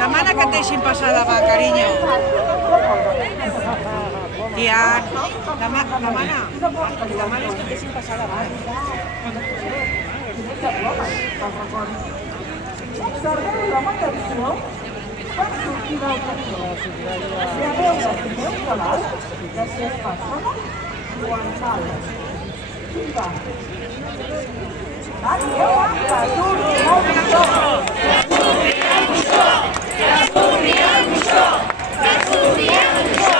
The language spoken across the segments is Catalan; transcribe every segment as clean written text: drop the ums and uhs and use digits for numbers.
Demana que et deixin passar demà, carinyo. Tia, demana que et deixin passar demà. Observeu la manutenció per sortir del camió. Si a veure si té un cabal, de 6 persones, o en sales. Vinga. Aneu a que surti el moixó. Que surti el moixó. Que surti el moixó. Que surti el moixó.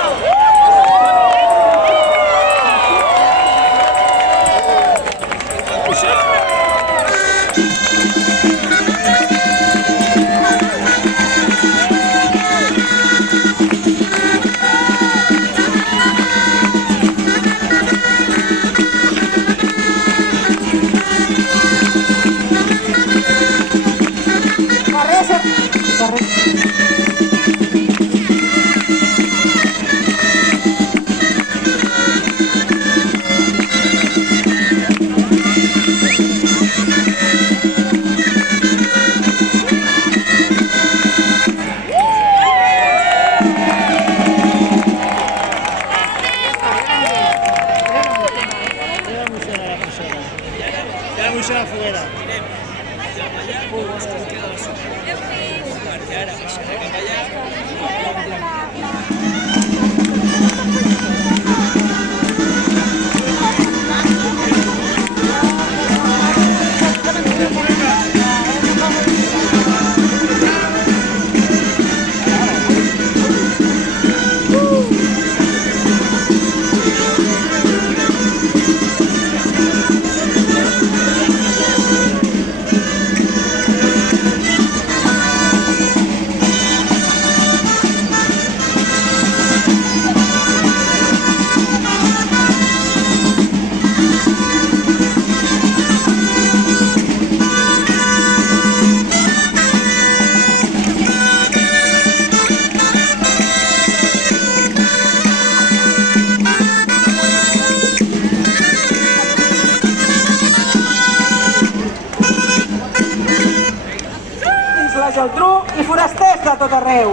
Geltrú i forasters de tot arreu.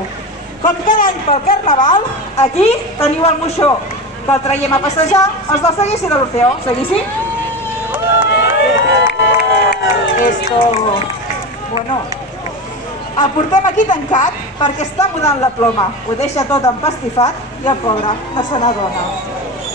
Com cada any pel Carnaval, aquí teniu el moixó, que el traiem a passejar els del Seguici de l'Orfeó. Seguici? Esto... Bueno... El portem aquí tancat perquè està mudant la ploma. Ho deixa tot empastifat i el pobre no se n'adona.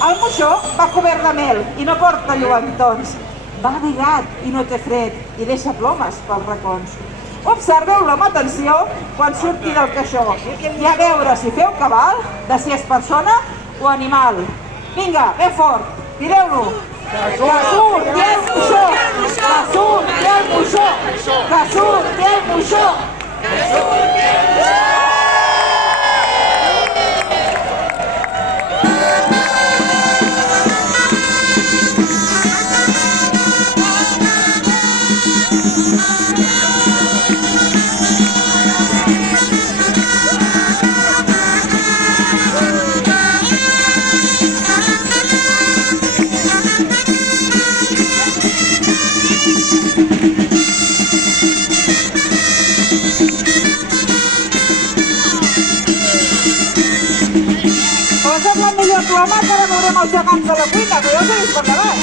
El moixó va cobert de mel i no porta lluentons. Va abrigat i no té fred i deixa plomes pels racons. Observeu-lo amb atenció quan surti del caixó i a veure si feu cabal de si és persona o animal. Vinga, ben fort, tireu-lo. Que surti el moixó! Que surti el moixó! Que surti el moixó! Que surti el moixó! Ploma que ara veurem els gegants de la cuina, que ja us he vist per davant.